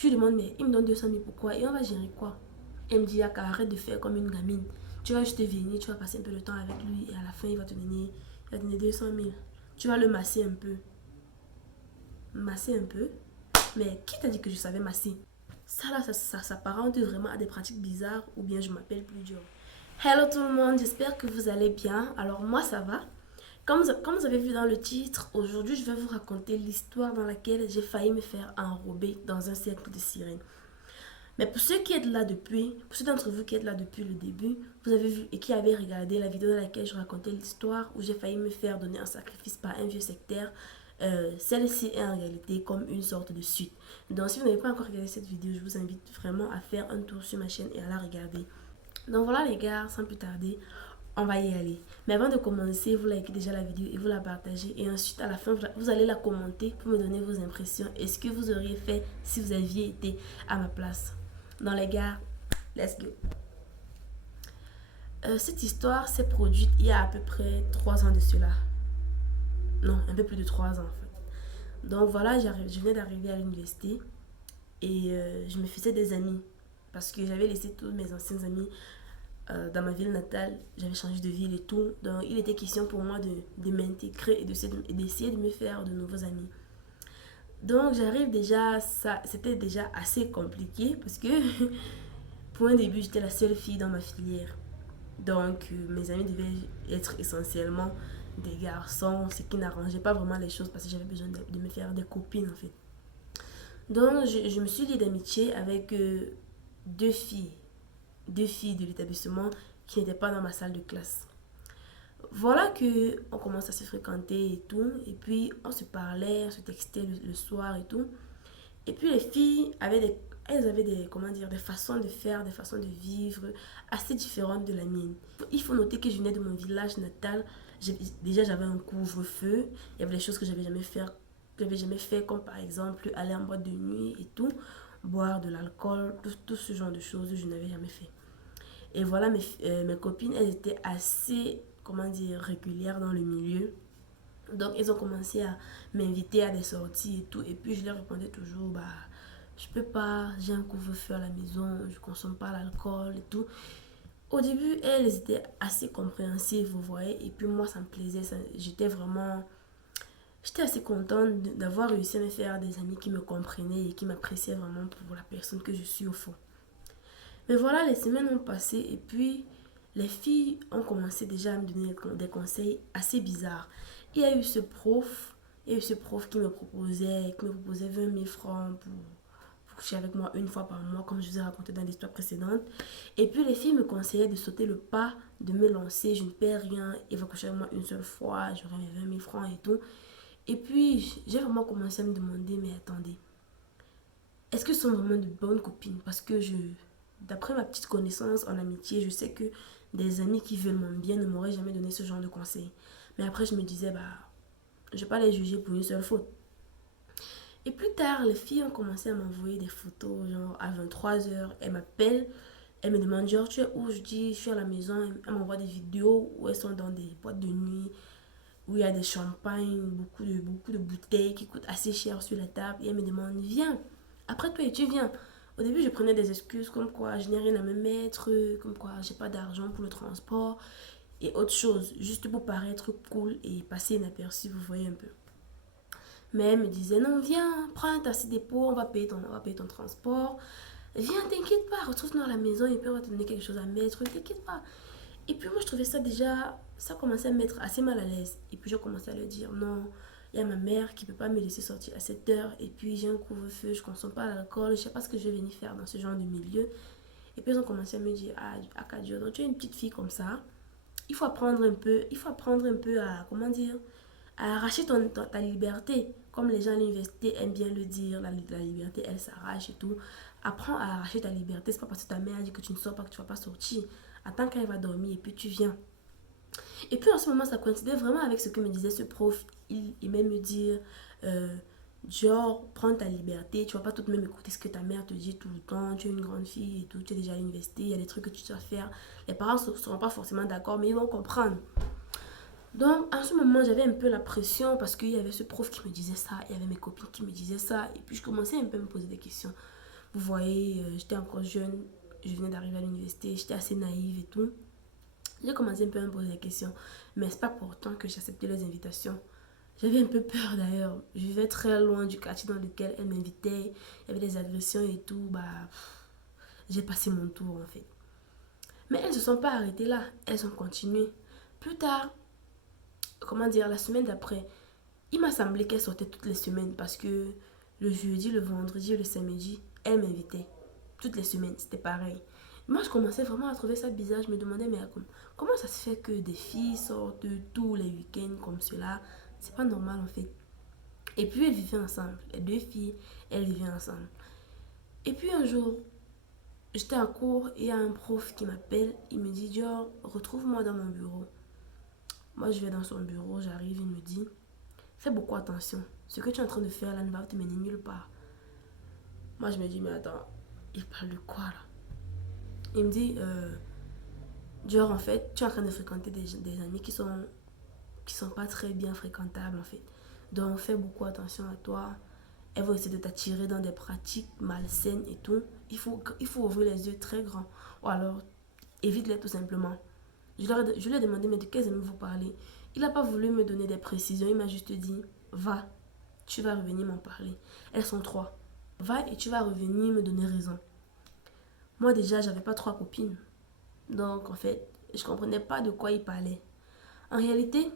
Je lui demande, mais il me donne 200 000, pourquoi? Et on va gérer quoi? Elle me dit, ah, arrête de faire comme une gamine. Tu vas juste venir, tu vas passer un peu de temps avec lui et à la fin, il va te donner 200 000. Tu vas le masser un peu. Masser un peu? Mais qui t'a dit que je savais masser? Ça là, ça s'apparente vraiment à des pratiques bizarres ou bien je m'appelle plus dur. Hello tout le monde, j'espère que vous allez bien. Alors moi ça va. Comme vous avez vu dans le titre, aujourd'hui je vais vous raconter l'histoire dans laquelle j'ai failli me faire enrober dans un cercle de sirènes. Mais pour ceux qui êtes là depuis, pour ceux d'entre vous qui êtes là depuis le début, vous avez vu et qui avez regardé la vidéo dans laquelle je racontais l'histoire où j'ai failli me faire donner un sacrifice par un vieux sectaire, celle-ci est en réalité comme une sorte de suite. Donc si vous n'avez pas encore regardé cette vidéo, je vous invite vraiment à faire un tour sur ma chaîne et à la regarder. Donc voilà les gars, sans plus tarder, on va y aller. Mais avant de commencer, vous likez déjà la vidéo et vous la partagez. Et ensuite, à la fin, vous allez la commenter pour me donner vos impressions et ce que vous auriez fait si vous aviez été à ma place. Donc les gars, let's go. Cette histoire s'est produite il y a à peu près 3 ans de cela. Non, un peu plus de 3 ans en fait. Donc voilà, je venais d'arriver à l'université et je me faisais des amis parce que j'avais laissé tous mes anciens amis dans ma ville natale. J'avais changé de ville et tout. Donc il était question pour moi de m'intégrer et d'essayer de me faire de nouveaux amis. Donc j'arrive déjà, ça c'était déjà assez compliqué parce que pour un début j'étais la seule fille dans ma filière. Donc mes amis devaient être essentiellement des garçons, ce qui n'arrangeait pas vraiment les choses parce que j'avais besoin de me faire des copines en fait. Donc je me suis liée d'amitié avec deux filles, deux filles de l'établissement qui n'étaient pas dans ma salle de classe. Voilà que on commence à se fréquenter et tout, et puis on se parlait, on se textait le soir et tout. Et puis les filles elles avaient des, comment dire, des façons de faire, des façons de vivre assez différentes de la mienne. Il faut noter que je venais de mon village natal. Déjà j'avais un couvre-feu, il y avait des choses que j'avais jamais fait, comme par exemple aller en boîte de nuit et tout, boire de l'alcool, tout ce genre de choses, je n'avais jamais fait. Et voilà, mes copines, elles étaient assez, comment dire, régulières dans le milieu. Donc, elles ont commencé à m'inviter à des sorties et tout. Et puis, je leur répondais toujours, bah, je peux pas, j'ai un couvre-feu à la maison, je consomme pas l'alcool et tout. Au début, elles étaient assez compréhensives, vous voyez. Et puis, moi, ça me plaisait. J'étais assez contente d'avoir réussi à me faire des amis qui me comprenaient et qui m'appréciaient vraiment pour la personne que je suis au fond. Mais voilà, les semaines ont passé et puis les filles ont commencé déjà à me donner des conseils assez bizarres. Il y a eu ce prof, il y a eu ce prof qui me proposait 20 000 francs pour coucher avec moi une fois par mois, comme je vous ai raconté dans l'histoire précédente. Et puis les filles me conseillaient de sauter le pas, de me lancer, je ne perds rien, il va coucher avec moi une seule fois, j'aurai mes 20 000 francs et tout. Et puis j'ai vraiment commencé à me demander, mais attendez, est-ce que ce sont vraiment de bonnes copines? Parce que d'après ma petite connaissance en amitié, je sais que des amis qui veulent mon bien ne m'auraient jamais donné ce genre de conseils. Mais après, je me disais, bah, je ne vais pas les juger pour une seule faute. Et plus tard, les filles ont commencé à m'envoyer des photos, genre à 23 h. Elles m'appellent, elles me demandent, genre, tu es où? Je dis, je suis à la maison. Elles m'envoient des vidéos où elles sont dans des boîtes de nuit, où il y a des champagnes, beaucoup de bouteilles qui coûtent assez cher sur la table. Et elles me demandent, viens, après toi et tu viens. Au début, je prenais des excuses comme quoi je n'ai rien à me mettre, comme quoi j'ai pas d'argent pour le transport et autre chose, juste pour paraître cool et passer inaperçu, vous voyez un peu. Mais elle me disait, non, viens, prends un taxi dépôt, on va payer ton transport. Viens, t'inquiète pas, retrouve-nous à la maison et puis on va te donner quelque chose à mettre, t'inquiète pas. Et puis moi, je trouvais ça déjà, ça commençait à me mettre assez mal à l'aise. Et puis, je commençais à leur dire, non, il y a ma mère qui ne peut pas me laisser sortir à 7 h. Et puis, j'ai un couvre-feu, je ne consomme pas l'alcool, je ne sais pas ce que je vais venir faire dans ce genre de milieu. Et puis, ils ont commencé à me dire, ah, Akadio, donc tu es une petite fille comme ça. Il faut apprendre un peu à, comment dire, à arracher ta liberté. Comme les gens à l'université aiment bien le dire, la liberté, elle s'arrache et tout. Apprends à arracher ta liberté. C'est pas parce que ta mère a dit que tu ne sors pas que tu vas pas sortir. Attends qu'elle va dormir et puis tu viens. Et puis en ce moment, ça coïncidait vraiment avec ce que me disait ce prof. Il aimait me dire, euh, genre, prends ta liberté, tu vas pas tout de même écouter ce que ta mère te dit tout le temps, tu es une grande fille et tout, tu es déjà à l'université, il y a des trucs que tu dois faire. Les parents ne seront pas forcément d'accord, mais ils vont comprendre. Donc, en ce moment, j'avais un peu la pression parce qu'il y avait ce prof qui me disait ça, il y avait mes copines qui me disaient ça, et puis je commençais un peu à me poser des questions. Vous voyez, j'étais encore jeune, je venais d'arriver à l'université, j'étais assez naïve et tout. J'ai commencé un peu à me poser des questions, mais c'est pas pour autant que j'acceptais les invitations. J'avais un peu peur d'ailleurs. Je vivais très loin du quartier dans lequel elle m'invitait. Il y avait des agressions et tout. Bah, j'ai passé mon tour en fait. Mais elles ne se sont pas arrêtées là. Elles ont continué. Plus tard, comment dire, la semaine d'après, il m'a semblé qu'elles sortaient toutes les semaines parce que le jeudi, le vendredi et le samedi, elles m'invitaient. Toutes les semaines, c'était pareil. Moi, je commençais vraiment à trouver ça bizarre. Je me demandais, mais comment ça se fait que des filles sortent tous les week-ends comme cela? C'est pas normal en fait. Et puis elles vivaient ensemble. Les deux filles, elles vivaient ensemble. Et puis un jour, j'étais en cours et il y a un prof qui m'appelle. Il me dit, Dior, retrouve-moi dans mon bureau. Moi, je vais dans son bureau, j'arrive, il me dit, fais beaucoup attention. Ce que tu es en train de faire là ne va te mener nulle part. Moi, je me dis, mais attends, il parle de quoi là? Il me dit, Dior, en fait, tu es en train de fréquenter des amis qui sont pas très bien fréquentables en fait. Donc, fais beaucoup attention à toi. Elles vont essayer de t'attirer dans des pratiques malsaines et tout. Il faut ouvrir les yeux très grands. Ou alors, évite-les tout simplement. Je lui ai demandé, mais de quels amis vous parlez? Il n'a pas voulu me donner des précisions. Il m'a juste dit, va, tu vas revenir m'en parler. Elles sont trois. Va et tu vas revenir me donner raison. Moi déjà, j'avais pas trois copines. Donc, en fait, je comprenais pas de quoi il parlait. En réalité,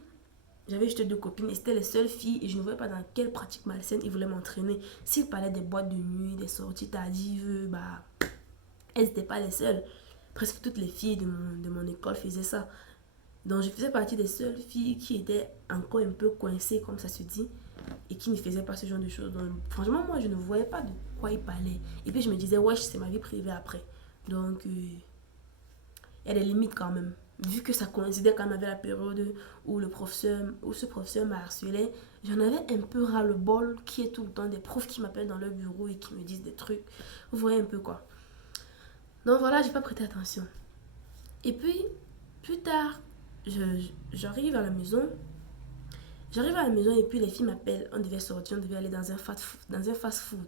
j'avais juste deux copines et c'était les seules filles et je ne voyais pas dans quelle pratique malsaine ils voulaient m'entraîner. S'ils parlaient des boîtes de nuit, des sorties tardives, bah, elles n'étaient pas les seules. Presque toutes les filles de mon école faisaient ça. Donc je faisais partie des seules filles qui étaient encore un peu coincées, comme ça se dit, et qui ne faisaient pas ce genre de choses. Donc franchement, moi, je ne voyais pas de quoi ils parlaient. Et puis je me disais, ouais, c'est ma vie privée après. Donc il y a des limites quand même. Vu que ça coïncidait quand même avec la période où ce professeur m'a harcelé, j'en avais un peu ras le bol qui est tout le temps des profs qui m'appellent dans leur bureau et qui me disent des trucs. Vous voyez un peu quoi. Donc voilà, j'ai pas prêté attention. Et puis, plus tard, j'arrive à la maison. J'arrive à la maison et puis les filles m'appellent. On devait sortir, on devait aller dans un fast-food.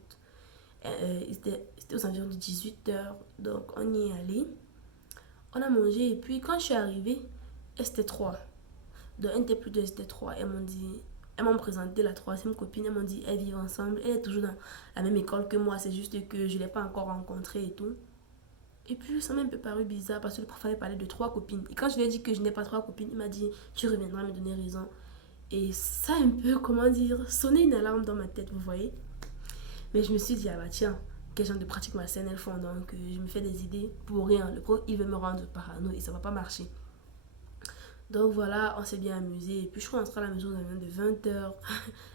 C'était aux environs de 18h. Donc on y est allé. On a mangé et puis quand je suis arrivée, elles étaient trois. Donc un était plus deux, c'était trois. Elles m'ont présenté la troisième copine. Elles m'ont dit, elles vivent ensemble. Elle est toujours dans la même école que moi. C'est juste que je ne l'ai pas encore rencontrée et tout. Et puis ça m'a un peu paru bizarre parce que le prof avait parlé de trois copines. Et quand je lui ai dit que je n'ai pas trois copines, il m'a dit, tu reviendras me donner raison. Et ça a un peu, comment dire, sonné une alarme dans ma tête, vous voyez. Mais je me suis dit, ah bah tiens, quel genre de pratique malsaine elles font. Donc je me fais des idées pour rien. Le prof, il veut me rendre parano et ça va pas marcher. Donc voilà, on s'est bien amusé. Et puis je suis rentrée à la maison à de 20h,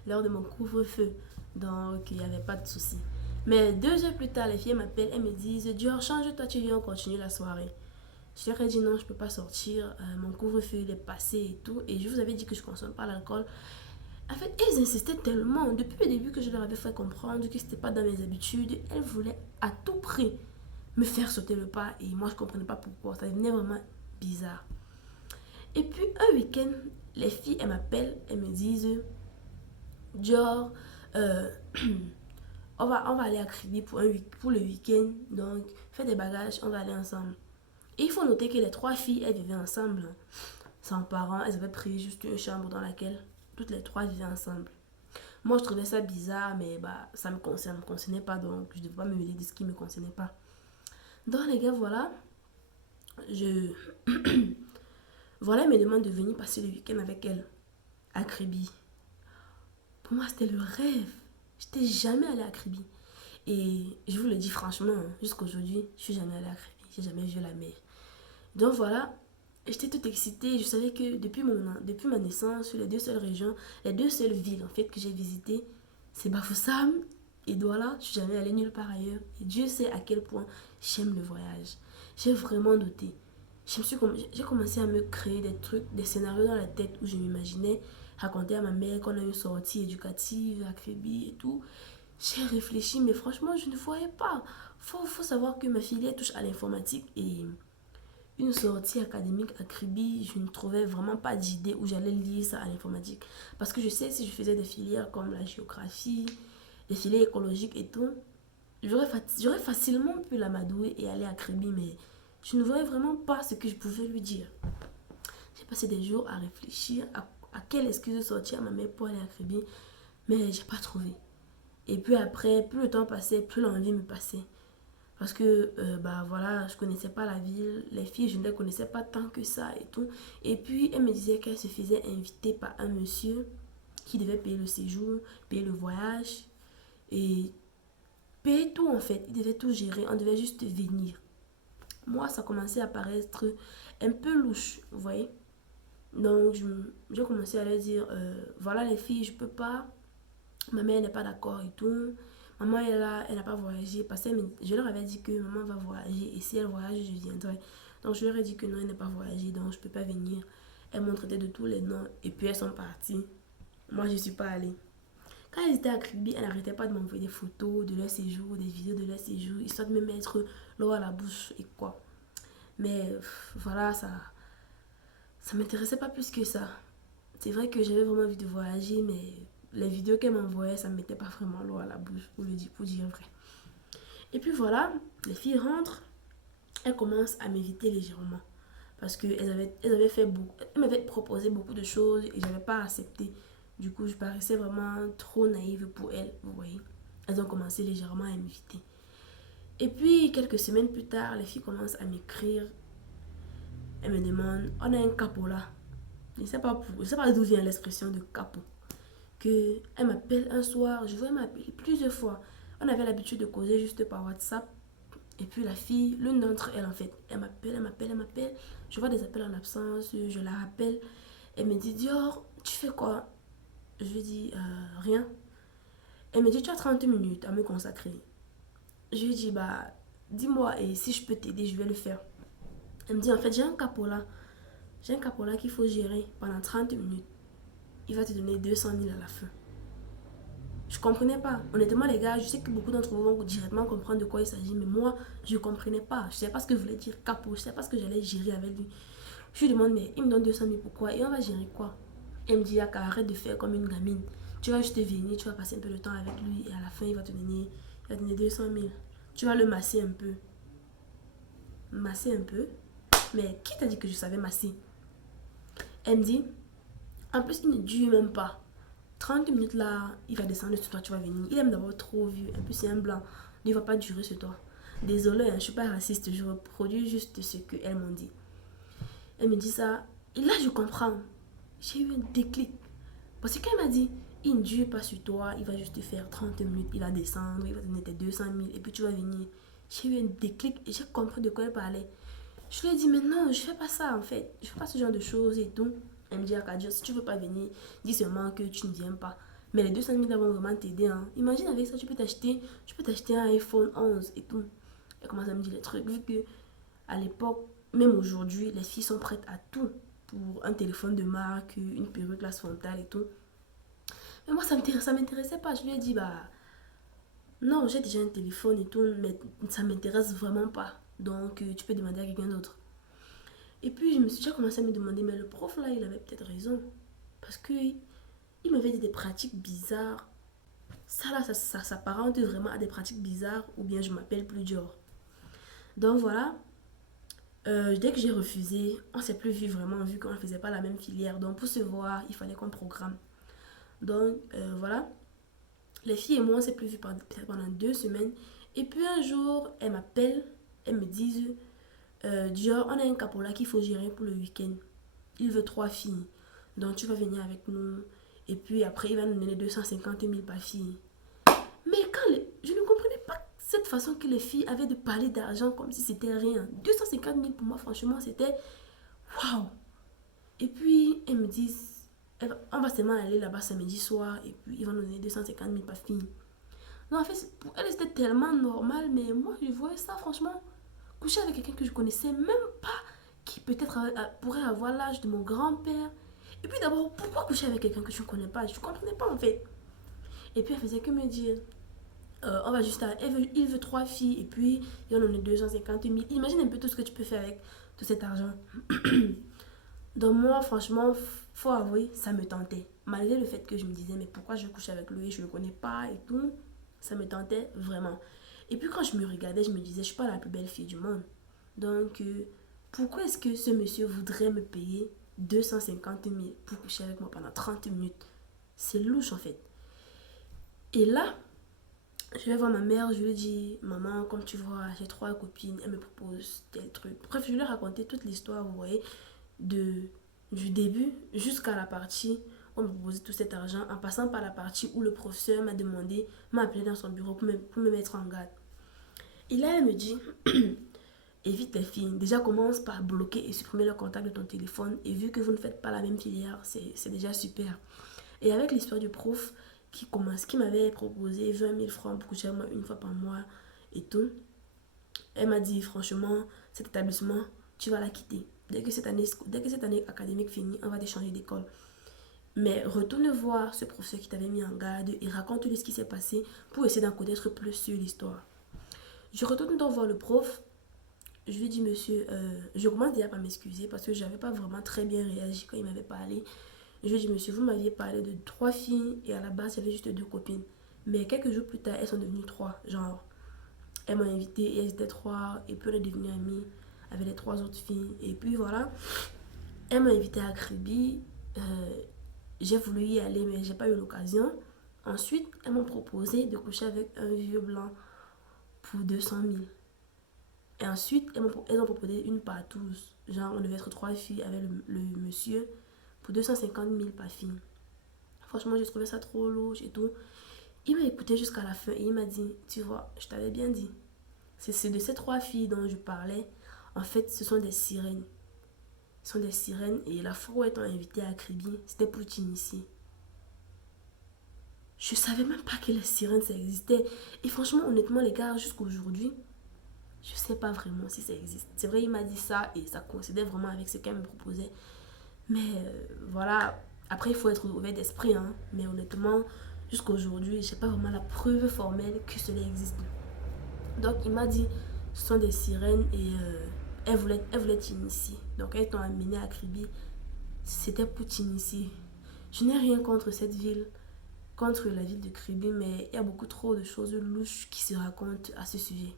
l'heure de mon couvre-feu. Donc il n'y avait pas de souci. Mais 2 heures plus tard, les filles m'appellent, elles me disent, Dior, change-toi, tu viens, on continue la soirée. Je leur ai dit non, je peux pas sortir, mon couvre-feu il est passé et tout. Et je vous avais dit que je consomme pas l'alcool. En fait, elles insistaient tellement, depuis le début que je leur avais fait comprendre que c'était pas dans mes habitudes. Elles voulaient à tout prix me faire sauter le pas. Et moi, je comprenais pas pourquoi. Ça devenait vraiment bizarre. Et puis, un week-end, les filles, elles m'appellent, elles me disent, genre, euh, on va aller à Kribi pour le week-end. Donc, fais des bagages, on va aller ensemble. Et il faut noter que les trois filles, elles vivaient ensemble. Sans parents, elles avaient pris juste une chambre dans laquelle toutes les trois vivaient ensemble. Moi, je trouvais ça bizarre, mais bah, ça me concernait pas, donc je ne devais pas me mêler de ce qui ne me concernait pas. Donc, les gars, voilà, je... voilà, elles me demandent de venir passer le week-end avec elles, à Kribi. Pour moi, c'était le rêve. Je n'étais jamais allée à Kribi. Et je vous le dis franchement, jusqu'à aujourd'hui, je suis jamais allée à Kribi. J'ai jamais vu la mer. Donc voilà, j'étais toute excitée. Je savais que depuis ma naissance, les deux seules régions, les deux seules villes en fait que j'ai visitées, c'est Bafoussam et Douala. Je suis jamais allée nulle part ailleurs. Et Dieu sait à quel point j'aime le voyage. J'ai vraiment noté. J'ai commencé à me créer des trucs, des scénarios dans la tête où je m'imaginais raconter à ma mère qu'on a une sortie éducative à Kribi et tout. J'ai réfléchi, mais franchement, je ne voyais pas. Faut savoir que ma filière touche à l'informatique et une sortie académique à Kribi, je ne trouvais vraiment pas d'idée où j'allais lier ça à l'informatique. Parce que je sais, si je faisais des filières comme la géographie, des filières écologiques et tout, j'aurais facilement pu l'amadouer et aller à Kribi, mais je ne voyais vraiment pas ce que je pouvais lui dire. J'ai passé des jours à réfléchir à quelle excuse sortir à ma mère pour aller à Kribi, mais j'ai pas trouvé. Et puis après, plus le temps passait, plus l'envie me passait. Parce que, bah voilà, je connaissais pas la ville, les filles, je ne les connaissais pas tant que ça et tout. Et puis, elle me disait qu'elle se faisait inviter par un monsieur qui devait payer le séjour, payer le voyage et payer tout en fait. Il devait tout gérer, on devait juste venir. Moi, ça commençait à paraître un peu louche, vous voyez. Donc, j'ai commencé à leur dire, voilà les filles, je peux pas. Ma mère n'est pas d'accord et tout. Maman, elle n'a pas voyagé parce que je leur avais dit que maman va voyager et si elle voyage, je viendrai. Donc, je leur ai dit que non, elle n'est pas voyagée, donc je ne peux pas venir. Elles m'ont traité de tous les noms et puis elles sont parties. Moi, je ne suis pas allée. Quand elles étaient à Kribi, elles n'arrêtaient pas de m'envoyer des photos de leur séjour, des vidéos de leur séjour, histoire de me mettre l'eau à la bouche et quoi. Mais voilà, ça m'intéressait pas plus que ça. C'est vrai que j'avais vraiment envie de voyager, mais les vidéos qu'elle m'envoyait, ça me mettait pas vraiment l'eau à la bouche, pour dire vrai. Et puis voilà, les filles rentrent, elles commencent à m'éviter légèrement. Parce elles avaient fait beaucoup, elles m'avaient proposé beaucoup de choses et j'avais pas accepté. Du coup, je paraissais vraiment trop naïve pour elles, vous voyez. Elles ont commencé légèrement à m'éviter. Et puis, quelques semaines plus tard, les filles commencent à m'écrire. Elles me demandent, on a un capot là. Je sais pas d'où vient l'expression de capot. Que elle m'appelle un soir, je vois m'appeler plusieurs fois. On avait l'habitude de causer juste par WhatsApp. Et puis la fille, l'une d'entre elles en fait, elle m'appelle, elle m'appelle, elle m'appelle. Je vois des appels en absence, je la rappelle. Elle me dit, Dior, tu fais quoi? Je lui dis, rien. Elle me dit, tu as 30 minutes à me consacrer. Je lui dis, bah, dis-moi, et si je peux t'aider, je vais le faire. Elle me dit, en fait, j'ai un capot là. J'ai un capot là qu'il faut gérer pendant 30 minutes. Il va te donner 200 000 à la fin. Je comprenais pas. Honnêtement, les gars, je sais que beaucoup d'entre vous vont directement comprendre de quoi il s'agit, mais moi, je comprenais pas. Je savais pas ce que voulait dire capot. Je savais pas ce que j'allais gérer avec lui. Je lui demande, mais il me donne 200 000 pourquoi? Et on va gérer quoi? Elle me dit, arrête de faire comme une gamine. Tu vas juste venir, tu vas passer un peu de temps avec lui et à la fin, il va te donner 200 000. Tu vas le masser un peu. Masser un peu? Mais qui t'a dit que je savais masser? Elle me dit, en plus, il ne dure même pas. 30 minutes là, il va descendre sur toi, tu vas venir. Il aime d'abord trop vu. En plus, c'est un blanc. Il ne va pas durer sur toi. Désolée, je ne suis pas raciste. Je reproduis juste ce qu'elles m'ont dit. Elle me dit ça. Et là, je comprends. J'ai eu un déclic. Parce qu'elle m'a dit, il ne dure pas sur toi. Il va juste te faire 30 minutes. Il va descendre. Il va te donner tes 200 000. Et puis, tu vas venir. J'ai eu un déclic. Et j'ai compris de quoi elle parlait. Je lui ai dit, mais non, je ne fais pas ça en fait. Je ne fais pas ce genre de choses et tout. Elle me dit, Akadio, si tu veux pas venir, dis seulement que tu ne viens pas. Mais les 200 000 vont vraiment t'aider. Hein. Imagine avec ça, tu peux t'acheter un iPhone 11 et tout. Elle commence à me dire les trucs. Vu que à l'époque, même aujourd'hui, les filles sont prêtes à tout. Pour un téléphone de marque, une perruque glace frontale et tout. Mais moi, ça m'intéressait pas. Je lui ai dit, bah, non, j'ai déjà un téléphone et tout, mais ça m'intéresse vraiment pas. Donc, tu peux demander à quelqu'un d'autre. Et puis, j'ai commencé à me demander, mais le prof là, il avait peut-être raison. Parce que il m'avait dit des pratiques bizarres. Ça là, ça s'apparente vraiment à des pratiques bizarres ou bien je m'appelle plus Dior. Donc voilà, dès que j'ai refusé, on ne s'est plus vu vraiment vu qu'on ne faisait pas la même filière. Donc pour se voir, il fallait qu'on programme. Donc voilà, les filles et moi, on ne s'est plus vu peut-être pendant 2 semaines. Et puis un jour, elles m'appellent, elles me disent, Dior, on a un capola qu'il faut gérer pour le week-end. Il veut 3 filles. Donc tu vas venir avec nous. Et puis après, il va nous donner 250 000 par fille. Mais je ne comprenais pas cette façon que les filles avaient de parler d'argent comme si c'était rien. 250 000 pour moi, franchement, c'était waouh. Et puis, elles me disent, on va seulement aller là-bas samedi soir. Et puis, ils vont nous donner 250 000 par fille. Non, en fait, pour elles, c'était tellement normal. Mais moi, je voyais ça, franchement, coucher avec quelqu'un que je connaissais même pas, qui peut-être pourrait avoir l'âge de mon grand-père. Et puis d'abord, pourquoi coucher avec quelqu'un que je ne connais pas? Je ne comprenais pas en fait. Et puis elle faisait que me dire, on va juste il veut 3 filles et puis il en a 250 000. Imagine un peu tout ce que tu peux faire avec tout cet argent. Donc moi, franchement, faut avouer, ça me tentait. Malgré le fait que je me disais, mais pourquoi je couche avec lui, je ne le connais pas et tout. Ça me tentait vraiment. Et puis quand je me regardais, je me disais, je suis pas la plus belle fille du monde. Donc, pourquoi est-ce que ce monsieur voudrait me payer 250 000 pour coucher avec moi pendant 30 minutes? C'est louche en fait. Et là, je vais voir ma mère, je lui dis, maman, comme tu vois, j'ai 3 copines, elle me propose tel truc. Bref, je lui ai raconté toute l'histoire, vous voyez, de, du début jusqu'à la partie où on me proposait tout cet argent, en passant par la partie où le professeur m'a appelé dans son bureau pour me mettre en garde. Et là, elle me dit, évite les filles. Déjà, commence par bloquer et supprimer le contact de ton téléphone. Et vu que vous ne faites pas la même filière, c'est déjà super. Et avec l'histoire du prof qui m'avait proposé 20 000 francs pour coucher avec moi une fois par mois et tout, elle m'a dit, franchement, cet établissement, tu vas la quitter. Dès que cette année académique finit, on va t'échanger d'école. Mais retourne voir ce professeur qui t'avait mis en garde et raconte-lui ce qui s'est passé pour essayer d'en connaître plus sur l'histoire. Je retourne donc voir le prof. Je lui dis, monsieur, je commence déjà par m'excuser parce que je n'avais pas vraiment très bien réagi quand il m'avait parlé. Je lui dis, monsieur, vous m'aviez parlé de 3 filles et à la base, j'avais juste 2 copines. Mais quelques jours plus tard, elles sont devenues 3. Genre, elles m'ont invité et elles étaient 3. Et puis, on est devenues amies avec les 3 autres filles. Et puis, voilà, elles m'ont invité à Kribi. J'ai voulu y aller, mais j'ai pas eu l'occasion. Ensuite, elles m'ont proposé de coucher avec un vieux blanc pour 200 000. Et ensuite, elles ont proposé une partouze. Genre, on devait être 3 filles avec le monsieur pour 250 000 par fille. Franchement, j'ai trouvé ça trop louche et tout. Il m'a écouté jusqu'à la fin et il m'a dit, tu vois, je t'avais bien dit. C'est de ces 3 filles dont je parlais. En fait, ce sont des sirènes. Ce sont des sirènes et la fois où elles t'ont invité à Kribi, c'était pour t'initier. Je savais même pas que les sirènes, ça existait. Et franchement, honnêtement, les gars, jusqu'à aujourd'hui, je sais pas vraiment si ça existe. C'est vrai, il m'a dit ça et ça coïncidait vraiment avec ce qu'elle me proposait. Mais voilà, après, il faut être ouvert d'esprit. Hein. Mais honnêtement, jusqu'à aujourd'hui, j'ai pas vraiment la preuve formelle que cela existe. Donc, il m'a dit, ce sont des sirènes et elles voulaient t'initier. Donc, elles t'ont amené à Kribi. C'était pour t'initier. Je n'ai rien contre cette ville, contre la ville de Kribi, mais il y a beaucoup trop de choses louches qui se racontent à ce sujet.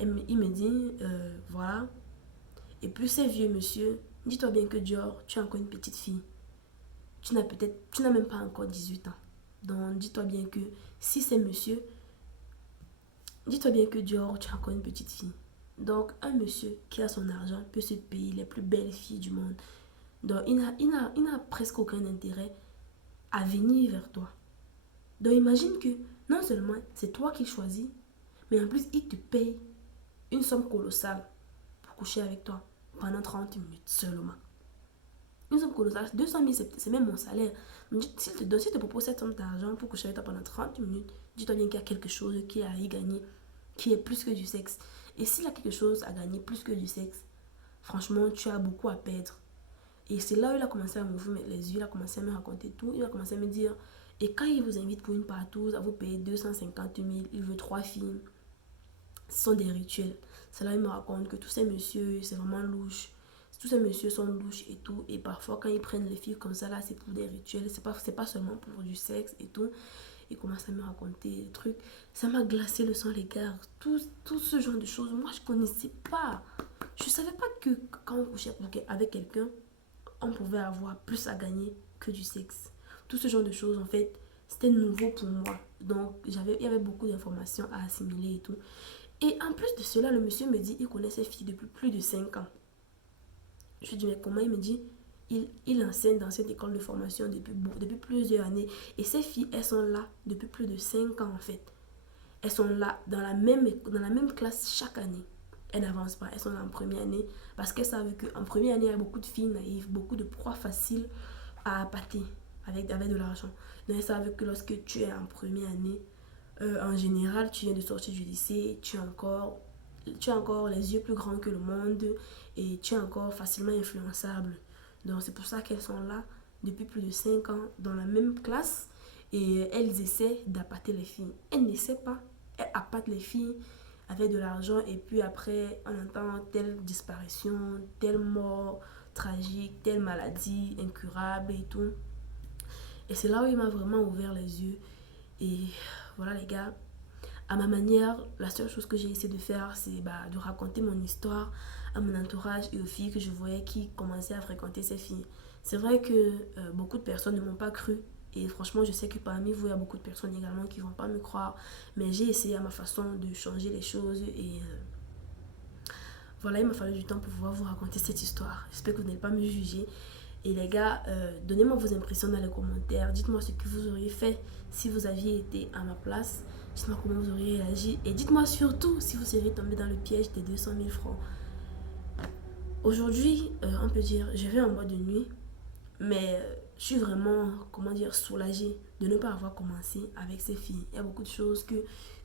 Et il me dit, voilà. Et plus c'est vieux monsieur, dis-toi bien que Dior, tu es encore une petite fille. Tu n'as même pas encore 18 ans. Donc dis-toi bien que si c'est monsieur, dis-toi bien que Dior, tu es encore une petite fille. Donc un monsieur qui a son argent peut se payer les plus belles filles du monde. Donc il n'a presque aucun intérêt à venir vers toi. Donc imagine que non seulement c'est toi qui choisis, mais en plus il te paye une somme colossale pour coucher avec toi pendant 30 minutes seulement. Une somme colossale, 200 000, c'est même mon salaire. S'il te propose cette somme d'argent pour coucher avec toi pendant 30 minutes, dis-toi bien qu'il y a quelque chose qui a à y gagner, qui est plus que du sexe. Et s'il y a quelque chose à gagner plus que du sexe, franchement, tu as beaucoup à perdre. Et c'est là où il a commencé à m'ouvrir les yeux, il a commencé à me raconter tout, il a commencé à me dire, et quand il vous invite pour une partouze, à vous payer 250 000, il veut 3 filles, ce sont des rituels. C'est là où il me raconte que tous ces messieurs, c'est vraiment louche. Tous ces messieurs sont louches et tout. Et parfois, quand ils prennent les filles comme ça, là, c'est pour des rituels. C'est pas seulement pour du sexe et tout. Il commence à me raconter des trucs. Ça m'a glacé le sang, les gars. Tout ce genre de choses, moi, je connaissais pas. Je savais pas que quand on couchait avec quelqu'un, on pouvait avoir plus à gagner que du sexe. Tout ce genre de choses, en fait, c'était nouveau pour moi. Donc, il y avait beaucoup d'informations à assimiler et tout. Et en plus de cela, le monsieur me dit qu'il connaît ses filles depuis plus de 5 ans. Je lui dis, mais comment? Il me dit, il enseigne dans cette école de formation depuis plusieurs années. Et ces filles, elles sont là depuis plus de 5 ans en fait. Elles sont là dans la même classe chaque année. Elles n'avancent pas, elles sont là en première année. Parce qu'elles savent qu'en première année, il y a beaucoup de filles naïves, beaucoup de proies faciles à appâter avec de l'argent. Donc elles savent que lorsque tu es en première année, en général, tu viens de sortir du lycée, tu as encore les yeux plus grands que le monde et tu es encore facilement influençable. Donc c'est pour ça qu'elles sont là depuis plus de 5 ans dans la même classe et elles essaient d'appâter les filles. Elles n'essaient pas, elles appâtent les filles avec de l'argent et puis après on entend telle disparition, telle mort tragique, telle maladie incurable et tout. Et c'est là où il m'a vraiment ouvert les yeux. Et voilà les gars, à ma manière, la seule chose que j'ai essayé de faire, c'est de raconter mon histoire à mon entourage et aux filles que je voyais qui commençaient à fréquenter ces filles. C'est vrai que beaucoup de personnes ne m'ont pas cru. Et franchement, je sais que parmi vous, il y a beaucoup de personnes également qui ne vont pas me croire. Mais j'ai essayé à ma façon de changer les choses. Et voilà, il m'a fallu du temps pour pouvoir vous raconter cette histoire. J'espère que vous n'allez pas me juger. Et les gars, donnez-moi vos impressions dans les commentaires. Dites-moi ce que vous auriez fait si vous aviez été à ma place. Dites-moi comment vous auriez réagi. Et dites-moi surtout si vous seriez tombé dans le piège des 200 000 francs. Aujourd'hui, on peut dire, je vais en boîte de nuit. Mais je suis vraiment, comment dire, soulagée de ne pas avoir commencé avec ces filles. Il y a beaucoup de choses que,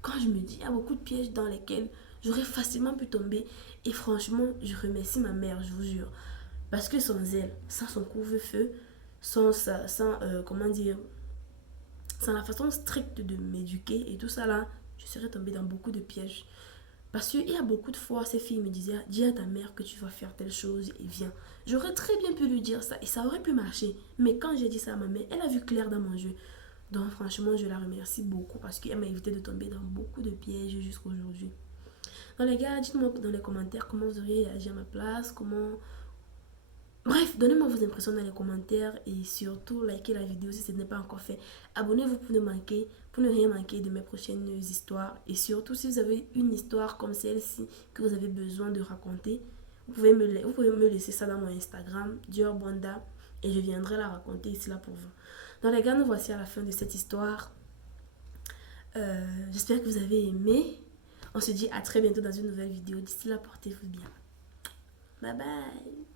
quand je me dis, il y a beaucoup de pièges dans lesquels j'aurais facilement pu tomber. Et franchement, je remercie ma mère, je vous jure. Parce que sans elle, sans son couvre-feu, comment dire, sans la façon stricte de m'éduquer et tout ça là, je serais tombée dans beaucoup de pièges. Parce qu'il y a beaucoup de fois, ces filles me disaient, dis à ta mère que tu vas faire telle chose et viens. J'aurais très bien pu lui dire ça et ça aurait pu marcher. Mais quand j'ai dit ça à ma mère, elle a vu clair dans mon jeu. Donc franchement, je la remercie beaucoup parce qu'elle m'a évité de tomber dans beaucoup de pièges jusqu'à aujourd'hui. Donc les gars, dites-moi dans les commentaires comment vous auriez réagi à ma place, comment... Bref, donnez-moi vos impressions dans les commentaires et surtout likez la vidéo si ce n'est pas encore fait. Abonnez-vous pour ne rien manquer de mes prochaines histoires. Et surtout, si vous avez une histoire comme celle-ci que vous avez besoin de raconter, vous pouvez me laisser ça dans mon Instagram, Dior Bonda, et je viendrai la raconter ici là pour vous. Donc les gars, nous voici à la fin de cette histoire. J'espère que vous avez aimé. On se dit à très bientôt dans une nouvelle vidéo. D'ici là, portez-vous bien. Bye bye.